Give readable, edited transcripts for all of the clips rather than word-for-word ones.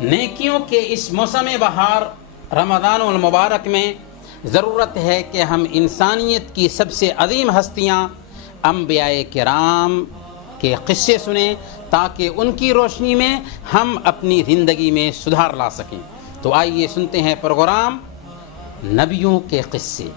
نیکیوں کے اس موسم بہار رمضان المبارک میں ضرورت ہے کہ ہم انسانیت کی سب سے عظیم ہستیاں انبیاء کرام کے قصے سنیں تاکہ ان کی روشنی میں ہم اپنی زندگی میں سدھار لا سکیں۔ تو آئیے سنتے ہیں پروگرام نبیوں کے قصے۔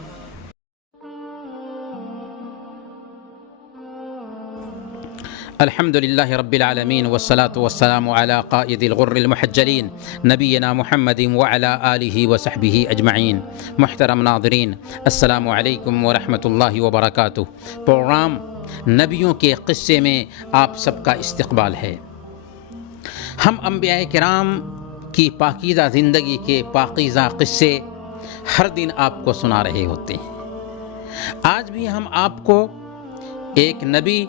الحمد للہ رب العالمین والصلاة والسلام علی قائد الغر المحجلین نبینا محمد وعلی آلہ وصحبہ اجمعین۔ محترم ناظرین، السلام علیکم ورحمۃ اللہ وبرکاتہ۔ پروگرام نبیوں کے قصے میں آپ سب کا استقبال ہے۔ ہم انبیاء کرام کی پاکیزہ زندگی کے پاکیزہ قصے ہر دن آپ کو سنا رہے ہوتے ہیں۔ آج بھی ہم آپ کو ایک نبی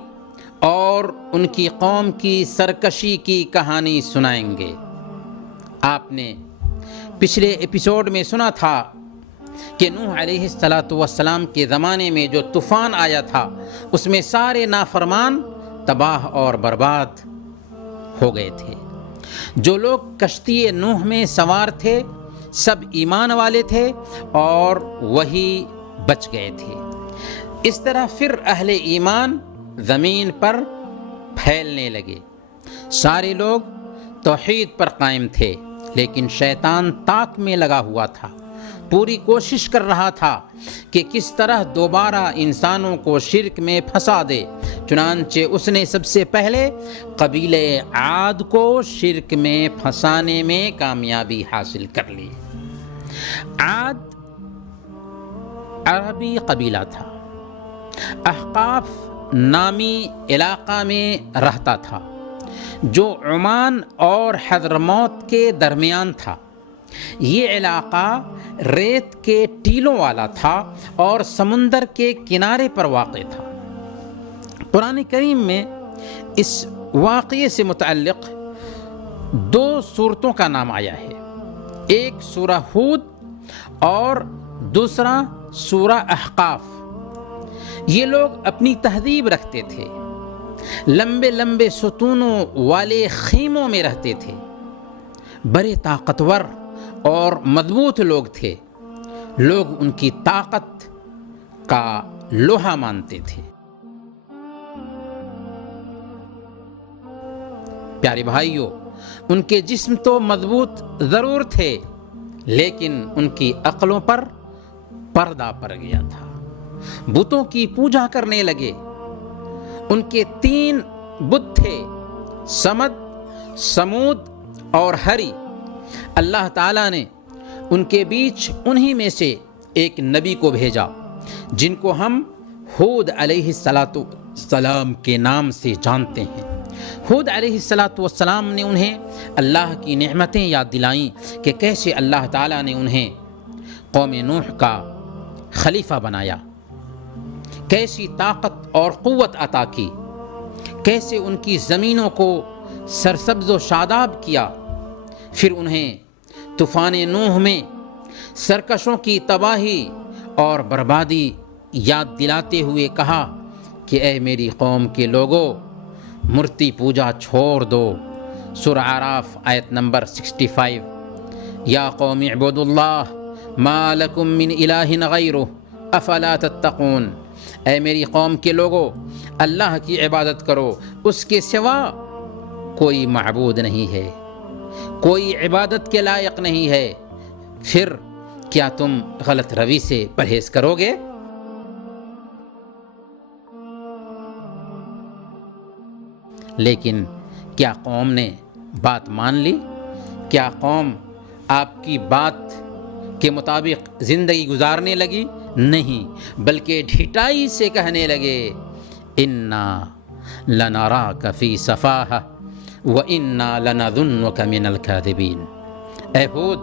اور ان کی قوم کی سرکشی کی کہانی سنائیں گے۔ آپ نے پچھلے ایپیسوڈ میں سنا تھا کہ نوح علیہ السلام کے زمانے میں جو طوفان آیا تھا اس میں سارے نافرمان تباہ اور برباد ہو گئے تھے۔ جو لوگ کشتی نوح میں سوار تھے سب ایمان والے تھے اور وہی بچ گئے تھے۔ اس طرح پھر اہل ایمان زمین پر پھیلنے لگے۔ سارے لوگ توحید پر قائم تھے، لیکن شیطان طاق میں لگا ہوا تھا، پوری کوشش کر رہا تھا کہ کس طرح دوبارہ انسانوں کو شرک میں پھنسا دے۔ چنانچہ اس نے سب سے پہلے قبیلہ عاد کو شرک میں پھنسانے میں کامیابی حاصل کر لی۔ عاد عربی قبیلہ تھا، احقاف نامی علاقہ میں رہتا تھا جو عمان اور حضرموت کے درمیان تھا۔ یہ علاقہ ریت کے ٹیلوں والا تھا اور سمندر کے کنارے پر واقع تھا۔ قرآن کریم میں اس واقعے سے متعلق 2 سورتوں کا نام آیا ہے، ایک سورہ ہود اور دوسرا سورہ احقاف۔ یہ لوگ اپنی تہذیب رکھتے تھے، لمبے لمبے ستونوں والے خیموں میں رہتے تھے، بڑے طاقتور اور مضبوط لوگ تھے۔ لوگ ان کی طاقت کا لوہا مانتے تھے۔ پیارے بھائیوں، ان کے جسم تو مضبوط ضرور تھے، لیکن ان کی عقلوں پر پردہ پڑ گیا تھا۔ بتوں کی پوجا کرنے لگے۔ ان کے 3 بت تھے، سمد، سمود اور ہری۔ اللہ تعالیٰ نے ان کے بیچ انہی میں سے ایک نبی کو بھیجا جن کو ہم ہود علیہ السلام کے نام سے جانتے ہیں۔ ہود علیہ السلام نے انہیں اللہ کی نعمتیں یاد دلائیں کہ کیسے اللہ تعالیٰ نے انہیں قوم نوح کا خلیفہ بنایا، کیسی طاقت اور قوت عطا کی، کیسے ان کی زمینوں کو سرسبز و شاداب کیا۔ پھر انہیں طوفان نوح میں سرکشوں کی تباہی اور بربادی یاد دلاتے ہوئے کہا کہ اے میری قوم کے لوگو، مورتی پوجا چھوڑ دو۔ سورہ اعراف آیت نمبر 65۔ یا قوم اعبدوا اللہ ما لکم من الہ غیرہ افلا تتقون۔ اے میری قوم کے لوگو، اللہ کی عبادت کرو، اس کے سوا کوئی معبود نہیں ہے، کوئی عبادت کے لائق نہیں ہے، پھر کیا تم غلط روی سے پرہیز کرو گے؟ لیکن کیا قوم نے بات مان لی؟ کیا قوم آپ کی بات کے مطابق زندگی گزارنے لگی؟ نہیں، بلکہ ڈھٹائی سے کہنے لگے انا لنراک فی سفاہہ وانا لنظنک من الکاذبین۔ اے ہود،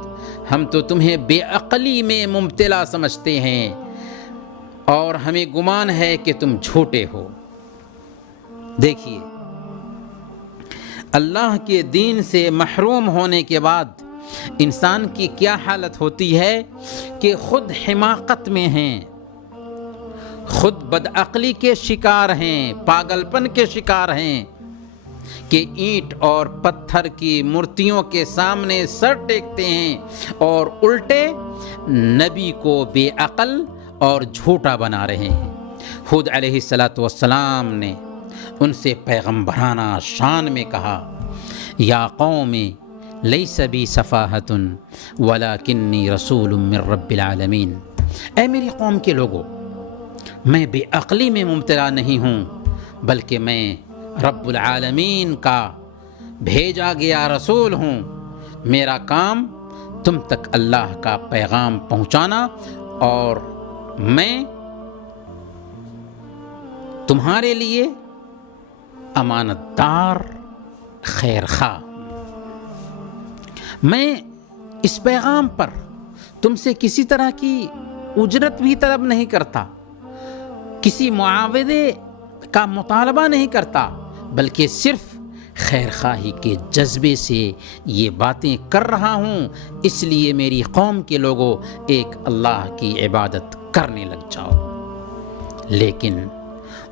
ہم تو تمہیں بے عقلی میں مبتلا سمجھتے ہیں اور ہمیں گمان ہے کہ تم جھوٹے ہو۔ دیکھیے، اللہ کے دین سے محروم ہونے کے بعد انسان کی کیا حالت ہوتی ہے کہ خود حماقت میں ہیں، خود بدعقلی کے شکار ہیں، پاگل پن کے شکار ہیں، کہ اینٹ اور پتھر کی مورتیوں کے سامنے سر ٹیکتے ہیں اور الٹے نبی کو بے عقل اور جھوٹا بنا رہے ہیں۔ ہود علیہ السلام نے ان سے پیغمبرانہ شان میں کہا، یا قوم لیس بی صفاحۃ ولکنی رسول من رب العالمین، اے میری قوم کے لوگوں، میں بے عقلی میں مبتلا نہیں ہوں، بلکہ میں رب العالمین کا بھیجا گیا رسول ہوں۔ میرا کام تم تک اللہ کا پیغام پہنچانا اور میں تمہارے لیے امانت دار خیر خواہ۔ میں اس پیغام پر تم سے کسی طرح کی اجرت بھی طلب نہیں کرتا، کسی معاوضے کا مطالبہ نہیں کرتا، بلکہ صرف خیر خواہی کے جذبے سے یہ باتیں کر رہا ہوں۔ اس لیے میری قوم کے لوگوں ایک اللہ کی عبادت کرنے لگ جاؤ۔ لیکن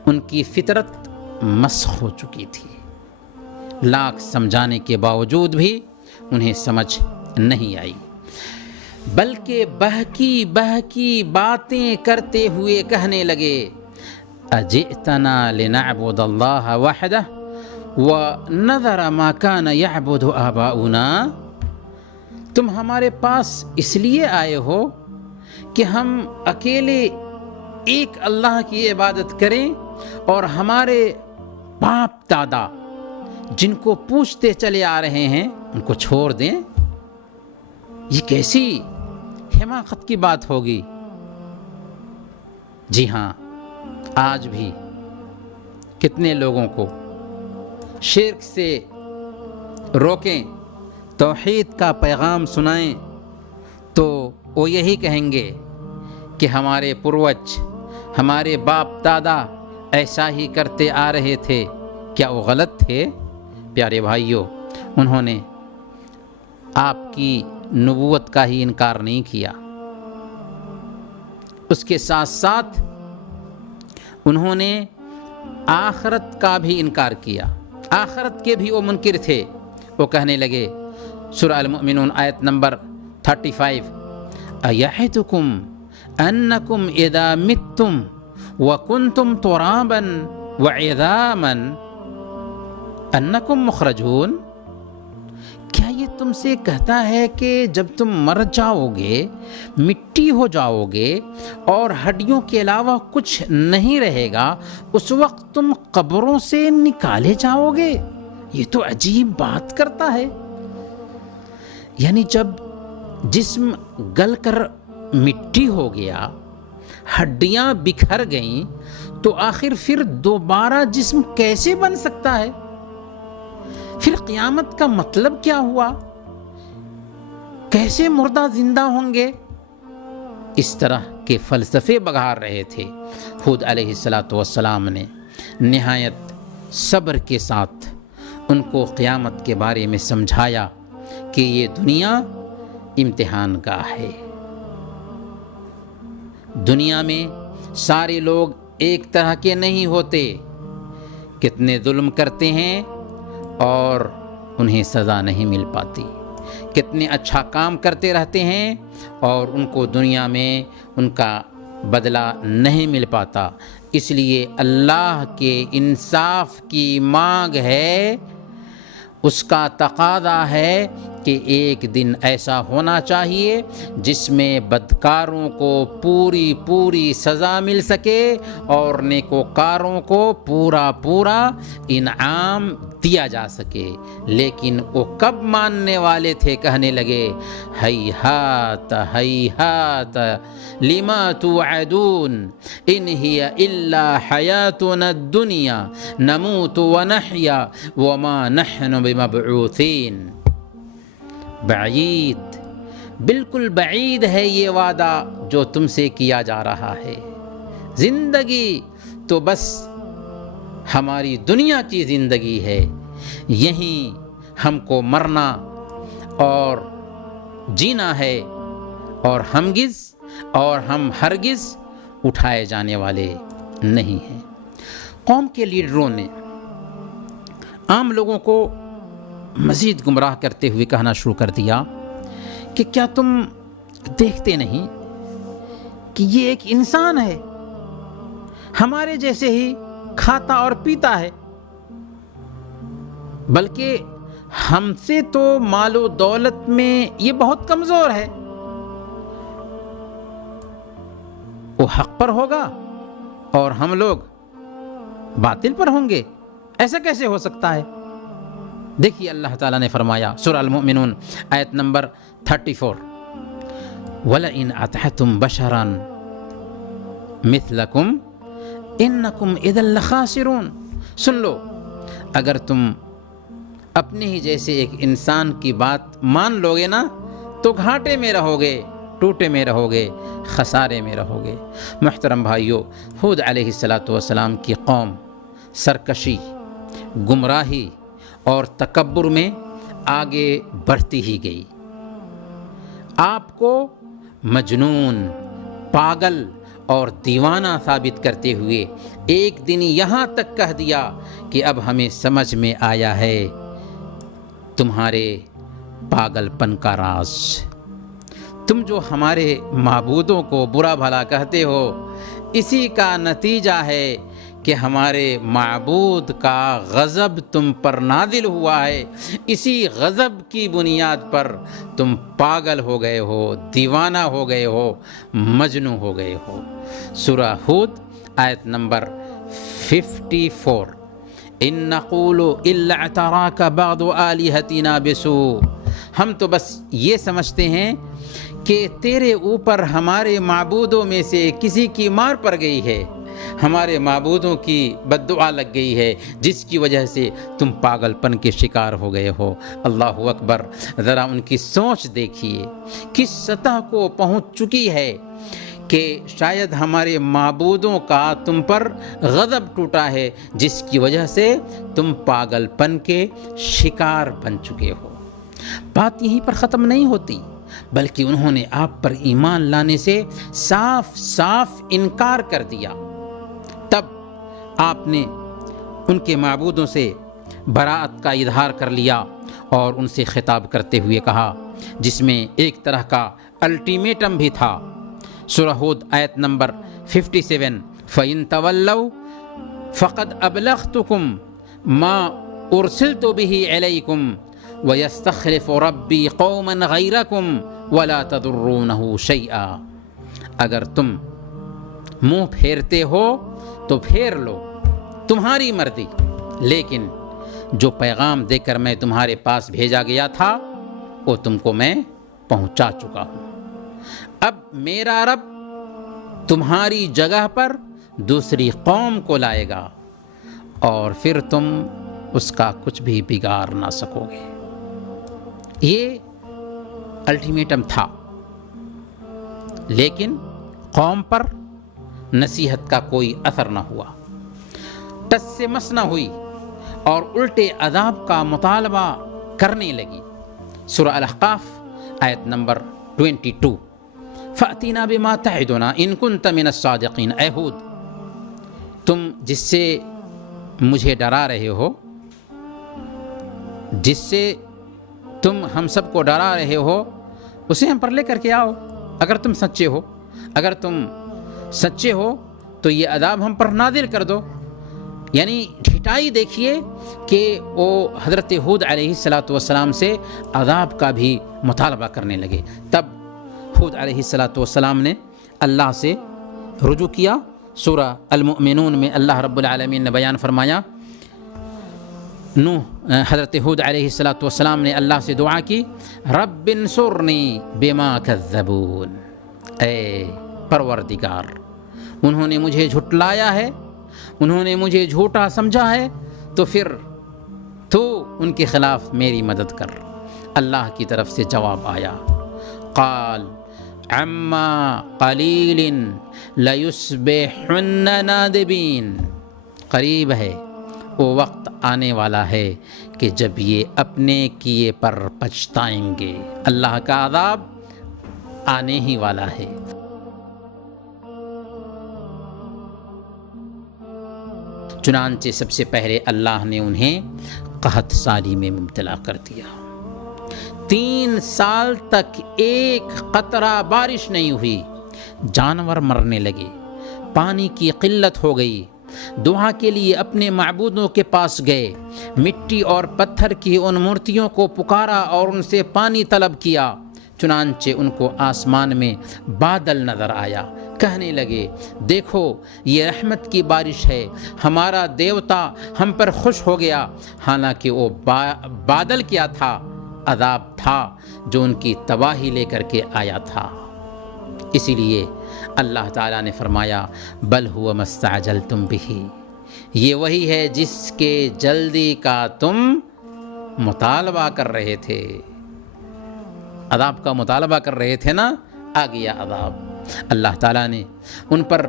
ان کی فطرت مسخ ہو چکی تھی، لاکھ سمجھانے کے باوجود بھی انہیں سمجھ نہیں آئی، بلکہ بہکی باتیں کرتے ہوئے کہنے لگے، اجئتنا لنعبد اللہ وحدہ ونذر ما کان یعبد آباؤنا، تم ہمارے پاس اس لیے آئے ہو کہ ہم اکیلے ایک اللہ کی عبادت کریں اور ہمارے باپ دادا جن کو پوچھتے چلے آ رہے ہیں ان کو چھوڑ دیں؟ یہ کیسی حماقت کی بات ہوگی؟ جی ہاں، آج بھی کتنے لوگوں کو شرک سے روکیں، توحید کا پیغام سنائیں تو وہ یہی کہیں گے کہ ہمارے پروج، ہمارے باپ دادا ایسا ہی کرتے آ رہے تھے، کیا وہ غلط تھے؟ پیارے بھائیوں، انہوں نے آپ کی نبوت کا ہی انکار نہیں کیا، اس کے ساتھ ساتھ انہوں نے آخرت کا بھی انکار کیا، آخرت کے بھی وہ منکر تھے۔ وہ کہنے لگے، سورہ المؤمنون آیت نمبر 35، اَيَحِدُكُمْ أَنَّكُمْ إِذَا مِتُّمْ وَكُنْتُمْ تُرَابًا وَعِظَامًا أَنَّكُمْ مُخْرَجُونَ، کیا یہ تم سے کہتا ہے کہ جب تم مر جاؤ گے، مٹی ہو جاؤ گے اور ہڈیوں کے علاوہ کچھ نہیں رہے گا، اس وقت تم قبروں سے نکالے جاؤ گے؟ یہ تو عجیب بات کرتا ہے۔ یعنی جب جسم گل کر مٹی ہو گیا، ہڈیاں بکھر گئیں، تو آخر پھر دوبارہ جسم کیسے بن سکتا ہے؟ پھر قیامت کا مطلب کیا ہوا؟ کیسے مردہ زندہ ہوں گے؟ اس طرح کے فلسفے بگھار رہے تھے۔ ہود علیہ السلام نے نہایت صبر کے ساتھ ان کو قیامت کے بارے میں سمجھایا کہ یہ دنیا امتحان گاہ ہے، دنیا میں سارے لوگ ایک طرح کے نہیں ہوتے، کتنے ظلم کرتے ہیں اور انہیں سزا نہیں مل پاتی، کتنے اچھا کام کرتے رہتے ہیں اور ان کو دنیا میں ان کا بدلہ نہیں مل پاتا۔ اس لیے اللہ کے انصاف کی مانگ ہے، اس کا تقاضا ہے کہ ایک دن ایسا ہونا چاہیے جس میں بدکاروں کو پوری سزا مل سکے اور نیکوکاروں کو پورا انعام دیا جا سکے۔ لیکن وہ کب ماننے والے تھے؟ کہنے لگے، ہیہات ہیہات لما توعدون ان ہی الا حیاتنا الدنیا نموت ونحیا وما نحن بمبعوثین۔ بعید، بالکل بعید ہے یہ وعدہ جو تم سے کیا جا رہا ہے۔ زندگی تو بس ہماری دنیا کی زندگی ہے، یہیں ہم کو مرنا اور جینا ہے، اور ہم ہرگز اٹھائے جانے والے نہیں ہیں۔ قوم کے لیڈروں نے عام لوگوں کو مزید گمراہ کرتے ہوئے کہنا شروع کر دیا کہ کیا تم دیکھتے نہیں کہ یہ ایک انسان ہے، ہمارے جیسے ہی کھاتا اور پیتا ہے، بلکہ ہم سے تو مال و دولت میں یہ بہت کمزور ہے، وہ حق پر ہوگا اور ہم لوگ باطل پر ہوں گے، ایسا کیسے ہو سکتا ہے؟ دیکھیے اللہ تعالیٰ نے فرمایا سورہ المؤمنون آیت نمبر 34 وَلَئِنْ أَطَعْتُمْ بَشَرًا مِثْلَكُمْ إِنَّكُمْ إِذًا لَخَاسِرُونَ۔ سن لو، اگر تم اپنے ہی جیسے ایک انسان کی بات مان لوگے نا تو گھاٹے میں رہو گے، ٹوٹے میں رہو گے، خسارے میں رہو گے۔ محترم بھائیو، ہود علیہ السلام کی قوم سرکشی، گمراہی اور تکبر میں آگے بڑھتی ہی گئی، آپ کو مجنون، پاگل اور دیوانہ ثابت کرتے ہوئے ایک دن یہاں تک کہہ دیا کہ اب ہمیں سمجھ میں آیا ہے تمہارے پاگل پن کا راز۔ تم جو ہمارے معبودوں کو برا بھلا کہتے ہو، اسی کا نتیجہ ہے کہ ہمارے معبود کا غضب تم پر نازل ہوا ہے، اسی غضب کی بنیاد پر تم پاگل ہو گئے ہو، دیوانہ ہو گئے ہو، مجنوں ہو گئے ہو۔ سورہ ہود آیت نمبر 54 ان نقول الا اعتراک بعض آلہتنا بسوء، ہم تو بس یہ سمجھتے ہیں کہ تیرے اوپر ہمارے معبودوں میں سے کسی کی مار پڑ گئی ہے، ہمارے معبودوں کی بد دعا لگ گئی ہے، جس کی وجہ سے تم پاگل پن کے شکار ہو گئے ہو۔ اللہ اکبر، ذرا ان کی سوچ دیکھیے کس سطح کو پہنچ چکی ہے کہ شاید ہمارے معبودوں کا تم پر غضب ٹوٹا ہے، جس کی وجہ سے تم پاگل پن کے شکار بن چکے ہو۔ بات یہیں پر ختم نہیں ہوتی، بلکہ انہوں نے آپ پر ایمان لانے سے صاف صاف انکار کر دیا۔ تب آپ نے ان کے معبودوں سے براءت کا اظہار کر لیا اور ان سے خطاب کرتے ہوئے کہا، جس میں ایک طرح کا الٹیمیٹم بھی تھا۔ سورہ ہود آیت نمبر 57 فَإِن تَوَلَّوْا فَقَدْ أَبْلَغْتُكُمْ مَا أُرْسِلْتُ بِهِ عَلَيْكُمْ وَيَسْتَخْلِفُ رَبِّي قَوْمًا غَيْرَكُمْ وَلَا تَضُرُّونَهُ شَيْئًا۔ اگر تم منہ پھیرتے ہو تو پھیر لو، تمہاری مرضی، لیکن جو پیغام دے کر میں تمہارے پاس بھیجا گیا تھا وہ تم کو میں پہنچا چکا ہوں۔ اب میرا رب تمہاری جگہ پر دوسری قوم کو لائے گا اور پھر تم اس کا کچھ بھی بگاڑ نہ سکو گے۔ یہ الٹیمیٹم تھا، لیکن قوم پر نصیحت کا کوئی اثر نہ ہوا، ٹس سے مس نہ ہوئی اور الٹے عذاب کا مطالبہ کرنے لگی۔ سورہ الاحقاف آیت نمبر 22 فَأْتِنَا بِمَا تَعِدُنَا إِن كُنْتَ مِنَ الصَّادِقِينَ۔ اے ہود، تم جس سے مجھے ڈرا رہے ہو، جس سے تم ہم سب کو ڈرا رہے ہو، اسے ہم پر لے کر کے آؤ اگر تم سچے ہو۔ اگر تم سچے ہو تو یہ عذاب ہم پر نازل کر دو۔ یعنی ڈھٹائی دیکھیے کہ وہ حضرت ہود علیہ السلام سے عذاب کا بھی مطالبہ کرنے لگے۔ تب ہود علیہ السلام نے اللہ سے رجوع کیا۔ سورہ المؤمنون میں اللہ رب العالمین نے بیان فرمایا، حضرت ہود علیہ السلام نے اللہ سے دعا کی، رب انصرنی بما کذبون، اے پروردگار، انہوں نے مجھے جھٹلایا ہے، انہوں نے مجھے جھوٹا سمجھا ہے، تو پھر تو ان کے خلاف میری مدد کر۔ اللہ کی طرف سے جواب آیا، قال عما قلیل لیصبحن نادمین، قریب ہے، وہ وقت آنے والا ہے کہ جب یہ اپنے کیے پر پچھتائیں گے۔ اللہ کا عذاب آنے ہی والا ہے۔ چنانچہ سب سے پہلے اللہ نے انہیں قحط سالی میں مبتلا کر دیا۔ 3 سال تک ایک قطرہ بارش نہیں ہوئی، جانور مرنے لگے، پانی کی قلت ہو گئی۔ دعا کے لیے اپنے معبودوں کے پاس گئے، مٹی اور پتھر کی ان مورتیوں کو پکارا اور ان سے پانی طلب کیا۔ چنانچہ ان کو آسمان میں بادل نظر آیا، کہنے لگے دیکھو یہ رحمت کی بارش ہے، ہمارا دیوتا ہم پر خوش ہو گیا۔ حالانکہ وہ بادل کیا تھا؟ عذاب تھا جو ان کی تباہی لے کر کے آیا تھا۔ اسی لیے اللہ تعالیٰ نے فرمایا بل هو ما استعجلتم به، یہ وہی ہے جس کے جلدی کا تم مطالبہ کر رہے تھے۔ عذاب کا مطالبہ کر رہے تھے نا، آ گیا عذاب۔ اللہ تعالیٰ نے ان پر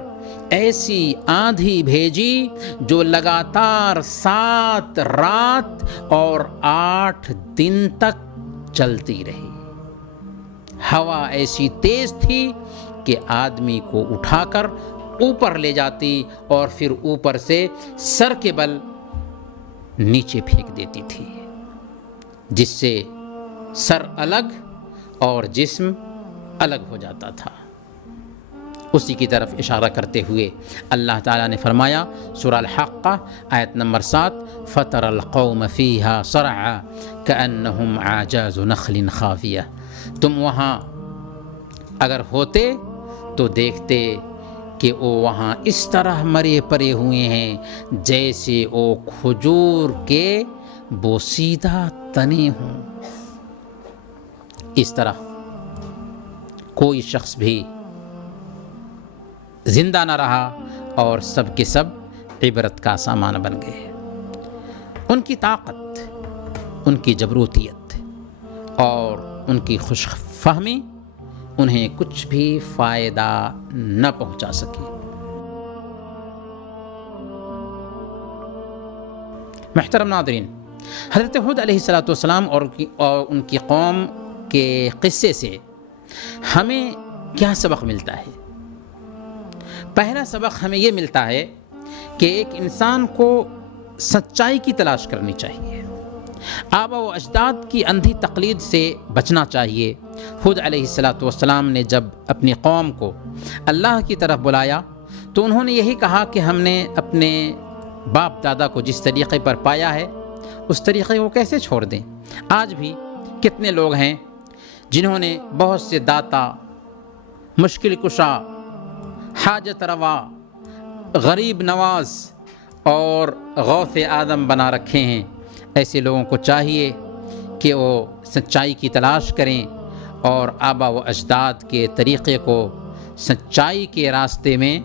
ایسی آندھی بھیجی جو لگاتار 7 رات اور 8 دن تک چلتی رہی۔ ہوا ایسی تیز تھی کہ آدمی کو اٹھا کر اوپر لے جاتی اور پھر اوپر سے سر کے بل نیچے پھینک دیتی تھی، جس سے سر الگ اور جسم الگ ہو جاتا تھا۔ اسی کی طرف اشارہ کرتے ہوئے اللہ تعالیٰ نے فرمایا سورہ الحاقہ آیت نمبر 7 فَتَرَ الْقَوْمَ فِيهَا صَرْعًا كَأَنَّهُمْ أَعْجَازُ نَخْلٍ خَاوِيَةٍ، تم وہاں اگر ہوتے تو دیکھتے کہ وہ وہاں اس طرح مرے پڑے ہوئے ہیں جیسے وہ کھجور کے بوسیدہ تنے ہوں۔ اس طرح کوئی شخص بھی زندہ نہ رہا اور سب کے سب عبرت کا سامان بن گئے۔ ان کی طاقت، ان کی جبروتیت اور ان کی خوش فہمی انہیں کچھ بھی فائدہ نہ پہنچا سکی۔ محترم ناظرین، حضرت ہود علیہ السلام اور ان کی قوم کے قصے سے ہمیں کیا سبق ملتا ہے؟ پہلا سبق ہمیں یہ ملتا ہے کہ ایک انسان کو سچائی کی تلاش کرنی چاہیے، آبا و اجداد کی اندھی تقلید سے بچنا چاہیے۔ ہود علیہ السلام نے جب اپنی قوم کو اللہ کی طرف بلایا تو انہوں نے یہی کہا کہ ہم نے اپنے باپ دادا کو جس طریقے پر پایا ہے اس طریقے کو کیسے چھوڑ دیں۔ آج بھی کتنے لوگ ہیں جنہوں نے بہت سے داتا، مشکل کشا، حاجت روا، غریب نواز اور غوث آدم بنا رکھے ہیں۔ ایسے لوگوں کو چاہیے کہ وہ سچائی کی تلاش کریں اور آبا و اجداد کے طریقے کو سچائی کے راستے میں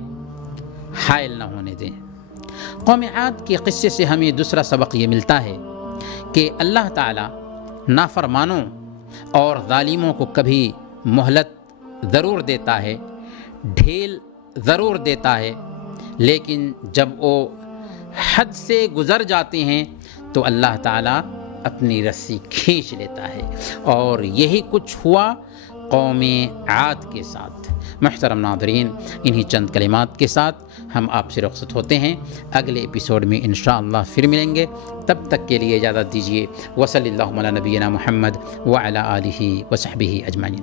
حائل نہ ہونے دیں۔ قوم عاد کے قصے سے ہمیں دوسرا سبق یہ ملتا ہے کہ اللہ تعالیٰ نافرمانوں اور ظالموں کو کبھی مہلت ضرور دیتا ہے، ڈھیل ضرور دیتا ہے، لیکن جب وہ حد سے گزر جاتے ہیں تو اللہ تعالیٰ اپنی رسی کھینچ لیتا ہے، اور یہی کچھ ہوا قوم عاد کے ساتھ۔ محترم ناظرین، انہی چند کلمات کے ساتھ ہم آپ سے رخصت ہوتے ہیں، اگلے ایپیسوڈ میں انشاءاللہ پھر ملیں گے۔ تب تک کے لیے اجازت دیجیے۔ وصلی اللہ علی نبینا محمد وعلی آلہ وصحبہ اجمعین۔